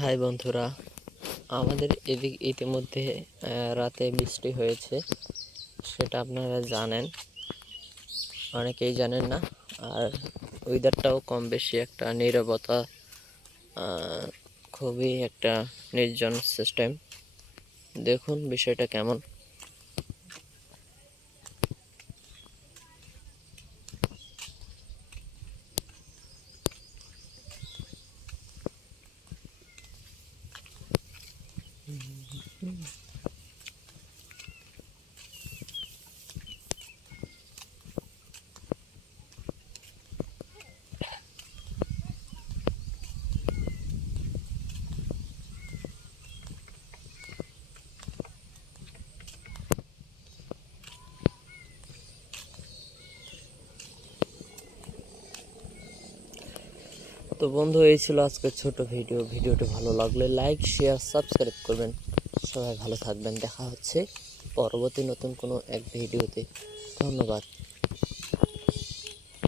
High বন্ধুরা, আমাদের এদিক ইতিমধ্যে রাতে বৃষ্টি হয়েছে, সেটা আপনারা জানেন, অনেকেই জানেন না। আর ওয়েদারটাও কম বেশি একটা নীরবতা, খুবই একটা নির্জন সিস্টেম। দেখুন বিষয়টা কেমন। তো বন্ধু, এই ছিল আজকের ছোট ভিডিওটি ভালো লাগলে লাইক, শেয়ার, সাবস্ক্রাইব করবেন। সবাই ভালো থাকবেন। দেখা হচ্ছে পরবর্তী নতুন কোনো এক ভিডিওতে। ধন্যবাদ।